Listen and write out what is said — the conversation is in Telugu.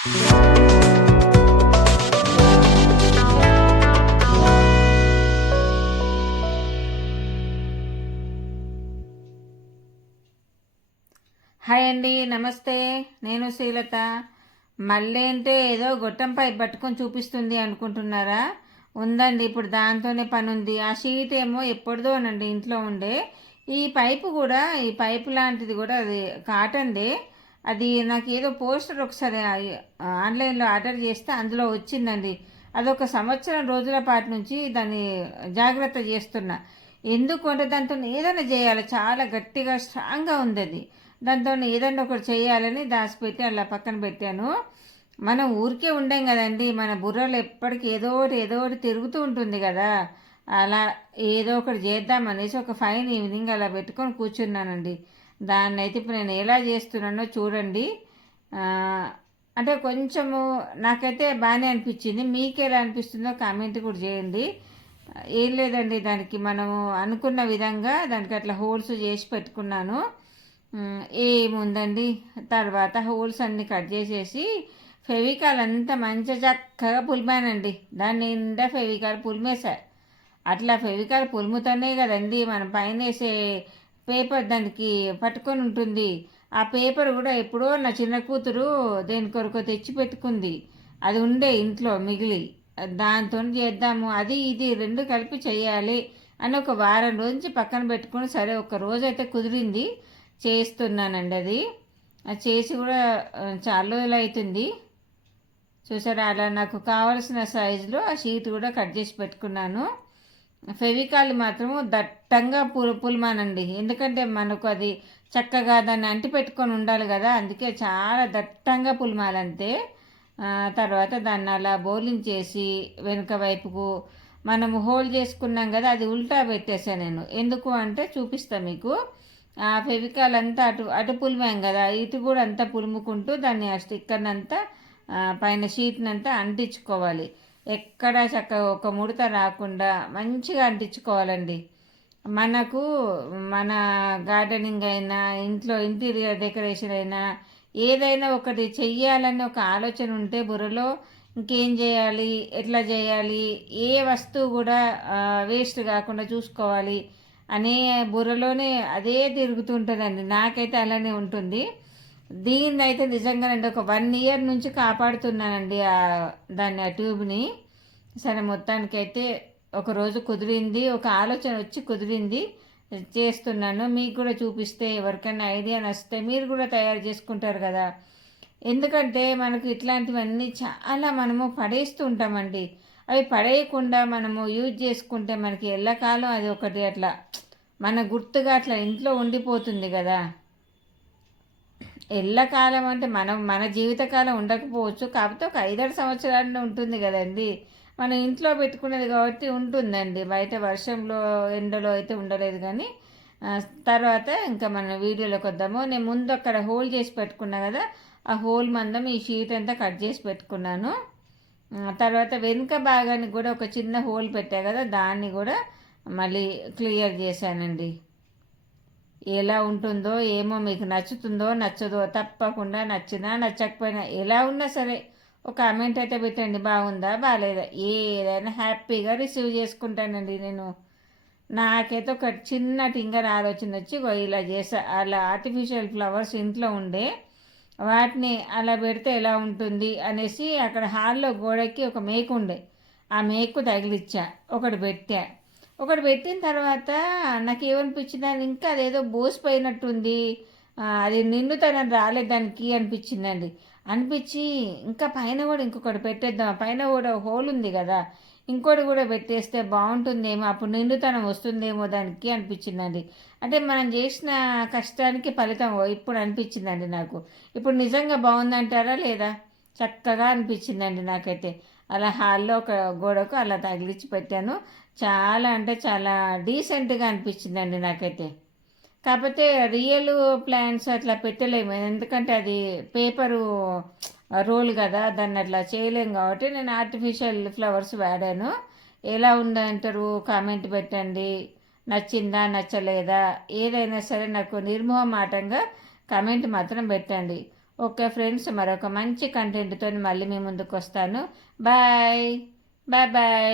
హాయ్ అండి నమస్తే. నేను శ్రీలత. మళ్ళీ అంటే ఏదో గొట్టంపై పట్టుకొని చూపిస్తుంది అనుకుంటున్నారా? ఉందండి ఇప్పుడు దాంతోనే పని ఉంది ఆ షీట్ ఏమో ఎప్పటిదో అనండి ఇంట్లో ఉండే. ఈ పైపు కూడా ఈ పైపు లాంటిది కూడా అది కాటన్దే. అది నాకు ఏదో పోస్టర్ ఒకసారి ఆన్లైన్లో ఆర్డర్ చేస్తే అందులో వచ్చిందండి. అదొక సంవత్సరం రోజుల పాటు నుంచి దాన్ని జాగ్రత్త చేస్తున్నా. ఎందుకు అంటే దాంతో ఏదైనా చేయాలి. చాలా గట్టిగా స్ట్రాంగ్గా ఉంది అది దాంతో ఏదైనా ఒకటి చేయాలని దాచిపెట్టి అలా పక్కన పెట్టాను. మనం ఊరికే ఉండేం కదండి. మన బుర్రలు ఎప్పటికీ ఏదో ఒకటి ఏదో ఒకటి తిరుగుతూ ఉంటుంది కదా. అలా ఏదో ఒకటి చేద్దామనేసి ఒక ఫైన్ ఈవినింగ్ అలా పెట్టుకొని కూర్చున్నానండి. దాన్ని అయితే ఇప్పుడు నేను ఎలా చేస్తున్నానో చూడండి. అంటే కొంచెము నాకైతే బాగానే అనిపించింది. మీకు ఎలా అనిపిస్తుందో కామెంట్ కూడా చేయండి. ఏం లేదండి దానికి మనము అనుకున్న విధంగా దానికి అట్లా హోల్స్ చేసి పెట్టుకున్నాను. ఏముందండి? తర్వాత హోల్స్ అన్ని కట్ చేసేసి ఫెవికాల్ అంతా మంచిగా చక్కగా పులిమానండి. దాని నిండా ఫెవికాల్ పులిమేశా అట్లా ఫెవికాల్ పులుముతోనే కదండి మనం పైన వేసే పేపర్ దానికి పట్టుకొని ఉంటుంది. ఆ పేపర్ కూడా ఎప్పుడో నా చిన్న కూతురు దేని కొరకు తెచ్చి పెట్టుకుంది. అది ఉండే ఇంట్లో మిగిలి. దాంతో చేద్దాము అది ఇది రెండు కలిపి చేయాలి అని ఒక వారం రోజు నుంచి పక్కన పెట్టుకొని సరే ఒక రోజు అయితే కుదిరింది చేస్తున్నానండి అది. చేసి కూడా చాలా రోజులు అవుతుంది. చూసారా అలా నాకు కావలసిన సైజులో ఆ షీట్ కూడా కట్ చేసి పెట్టుకున్నాను. ఫెవికాల్ మాత్రము దట్టంగా పులు పులిమానండి. ఎందుకంటే మనకు అది చక్కగా దాన్ని అంటి పెట్టుకొని ఉండాలి కదా అందుకే చాలా దట్టంగా పులిమాలంతే తర్వాత దాన్ని అలా బౌలింగ్ చేసి వెనుక వైపుకు మనము హోల్డ్ చేసుకున్నాం కదా అది ఉల్టా పెట్టేసాను నేను. ఎందుకు అంటే చూపిస్తా మీకు. ఆ ఫెవికాల్ అంతా అటు అటు పులిమాం కదా ఇటు కూడా అంతా పులుముకుంటూ దాన్ని ఆ స్టిక్కర్ని అంతా పైన షీట్నంతా అంటించుకోవాలి. ఎక్కడ చక్కగా ఒక ముడత రాకుండా మంచిగా అంటించుకోవాలండి. మనకు మన గార్డెనింగ్ అయినా ఇంట్లో ఇంటీరియర్ డెకరేషన్ అయినా ఏదైనా ఒకటి చెయ్యాలని ఒక ఆలోచన ఉంటే బుర్రలో ఇంకేం చేయాలి ఎట్లా చేయాలి ఏ వస్తువు కూడా వేస్ట్ కాకుండా చూసుకోవాలి అనే బుర్రలోనే అదే తిరుగుతుంటుందండి. నాకైతే అలానే ఉంటుంది. దీన్ని అయితే నిజంగానండి ఒక వన్ ఇయర్ నుంచి కాపాడుతున్నానండి ఆ దాన్ని ఆ ట్యూబ్ని. సరే మొత్తానికి ఒక రోజు కుదిరింది ఒక ఆలోచన వచ్చి కుదిరింది చేస్తున్నాను. మీకు కూడా చూపిస్తే ఎవరికైనా ఐడియా నచ్చితే మీరు కూడా తయారు చేసుకుంటారు కదా. ఎందుకంటే మనకు ఇట్లాంటివన్నీ చాలా మనము పడేస్తూ ఉంటామండి. అవి పడేయకుండా మనము యూజ్ చేసుకుంటే మనకి ఎల్లకాలం అది ఒకటి అట్లా మన గుర్తుగా అట్లా ఇంట్లో ఉండిపోతుంది కదా. ఎల్లకాలం అంటే మనం మన జీవితకాలం ఉండకపోవచ్చు. కాకపోతే ఒక ఐదారు సంవత్సరాలు ఉంటుంది కదండి. మనం ఇంట్లో పెట్టుకునేది కాబట్టి ఉంటుందండి. బయట వర్షంలో ఎండలో అయితే ఉండలేదు కానీ తర్వాత ఇంకా మనం వీడియోలోకి వద్దాము నేను ముందు అక్కడ హోల్ చేసి పెట్టుకున్నా కదా ఆ హోల్ మందం ఈ షీట్ అంతా కట్ చేసి పెట్టుకున్నాను. తర్వాత వెనుక భాగానికి కూడా ఒక చిన్న హోల్ పెట్టా కదా దాన్ని కూడా మళ్ళీ క్లియర్ చేశానండి. ఎలా ఉంటుందో ఏమో మీకు నచ్చుతుందో నచ్చదో తప్పకుండా నచ్చినా నచ్చకపోయినా ఎలా ఉన్నా సరే ఒక కామెంట్ అయితే పెట్టండి. బాగుందా? బాగాలేదా ఏదైనా హ్యాపీగా రిసీవ్ చేసుకుంటానండి నేను. నాకైతే ఒక చిన్న టింగర్ ఆలోచన వచ్చి ఇలా చేసా. అలా ఆర్టిఫిషియల్ ఫ్లవర్స్ ఇంట్లో ఉండే వాటిని అలా పెడితే ఎలా ఉంటుంది అనేసి అక్కడ హాల్లో గోడకి ఒక మేకు ఉండే ఆ మేకు తగిలిచ్చా ఒకటి పెట్టా. ఒకటి పెట్టిన తర్వాత నాకు ఏమనిపించింది ఇంకా అదేదో బోసిపోయినట్టుంది. ఆ, అది నిండుతనం రాలేదు దానికి అనిపించిందండి. అనిపించి ఇంకా పైన కూడా ఇంకొకటి పెట్టేద్దాం. పైన కూడా హోల్ ఉంది కదా. ఇంకోటి కూడా పెట్టేస్తే బాగుంటుందేమో అప్పుడు నిండుతనం వస్తుందేమో దానికి అనిపించిందండి. అంటే మనం చేసిన కష్టానికి ఫలితం ఇప్పుడు అనిపించిందండి నాకు. ఇప్పుడు నిజంగా బాగుందంటారా లేదా? చక్కగా అనిపించిందండి నాకైతే. అలా హాల్లో ఒక గోడకు అలా తగిలించి పెట్టాను. చాలా అంటే చాలా డీసెంట్గా అనిపించిందండి నాకైతే. కాకపోతే రియల్ ప్లాంట్స్ అట్లా పెట్టలేము. ఎందుకంటే అది పేపరు రోల్ కదా దాన్ని అట్లా చేయలేము కాబట్టి నేను ఆర్టిఫిషియల్ ఫ్లవర్స్ వాడాను. ఎలా ఉందంటారు కామెంట్ పెట్టండి. నచ్చిందా నచ్చలేదా? ఏదైనా సరే నాకు నిర్మోహమాటంగా కమెంట్ మాత్రం పెట్టండి. ఓకే ఫ్రెండ్స్ మరొక మంచి కంటెంట్తో మళ్ళీ మీ ముందుకు వస్తాను బాయ్. Bye bye.